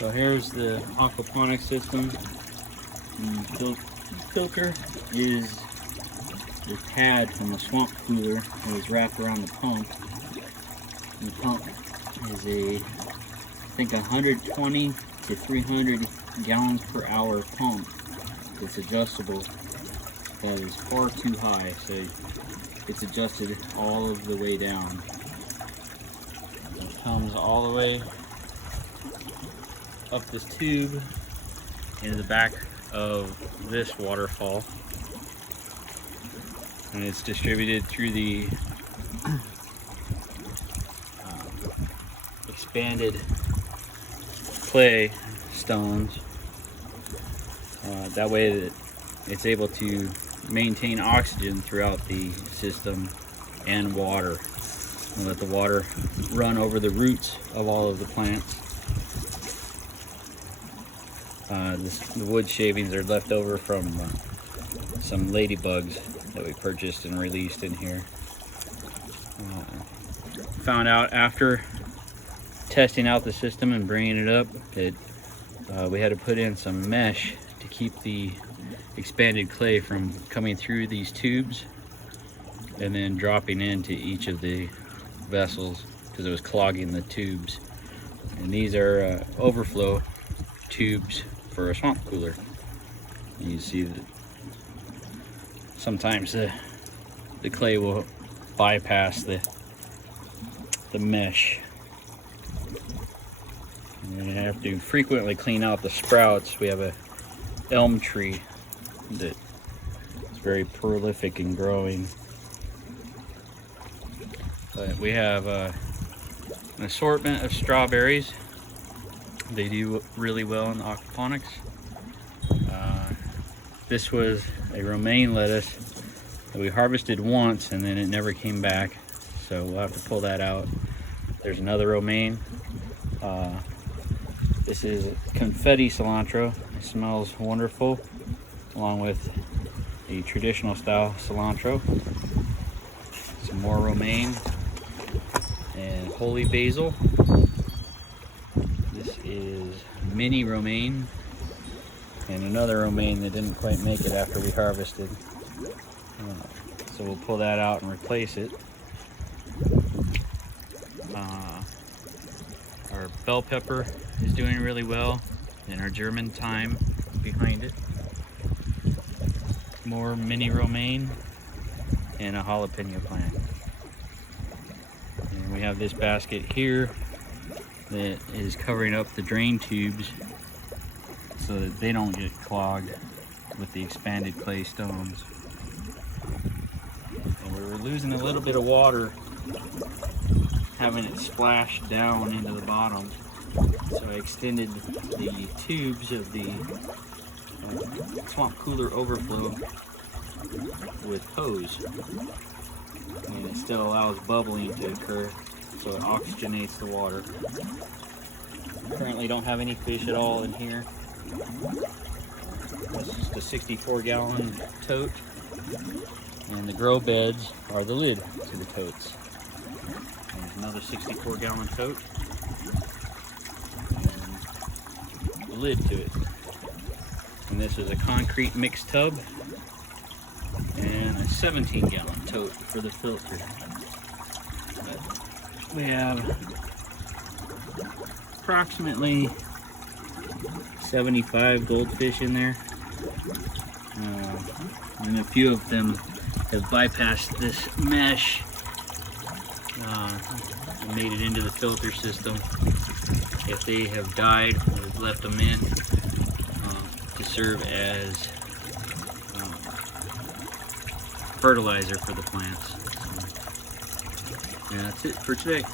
So here's the aquaponic system. The filter is the pad from the swamp cooler that is wrapped around the pump. And the pump is I think 120 to 300 gallons per hour pump. It's adjustable. That is far too high, so it's adjusted all of the way down. It comes all the way up this tube into the back of this waterfall, and it's distributed through the expanded clay stones. That way that it's able to maintain oxygen throughout the system and water, and let the water run over the roots of all of the plants. The wood shavings are left over from some ladybugs that we purchased and released in here. Found out after testing out the system and bringing it up that we had to put in some mesh to keep the expanded clay from coming through these tubes and then dropping into each of the vessels, because it was clogging the tubes. And these are overflow tubes for a swamp cooler. And you see that sometimes the clay will bypass the mesh. And you have to frequently clean out the sprouts. We have a elm tree that is very prolific in growing. But we have an assortment of strawberries. They do really well in aquaponics. This was a romaine lettuce that we harvested once and then it never came back, so we'll have to pull that out. There's another romaine. This is confetti cilantro. It smells wonderful, along with the traditional style cilantro. Some more romaine and holy basil. This is mini romaine, and another romaine that didn't quite make it after we harvested. So we'll pull that out and replace it. Our bell pepper is doing really well, and our German thyme behind it. More mini romaine and a jalapeno plant. And we have this basket here that is covering up the drain tubes so that they don't get clogged with the expanded clay stones. And we were losing a little bit of water, having it splash down into the bottom. So I extended the tubes of the swamp cooler overflow with hose. And it still allows bubbling to occur, so it oxygenates the water. Currently don't have any fish at all in here. This is just a 64-gallon tote, and the grow beds are the lid to the totes. There's another 64-gallon tote and the lid to it. And this is a concrete mixed tub and a 17-gallon tote for the filter. But we have approximately 75 goldfish in there, and a few of them have bypassed this mesh and made it into the filter system. If they have died, we've left them in to serve as fertilizer for the plants. So, yeah, that's it for today.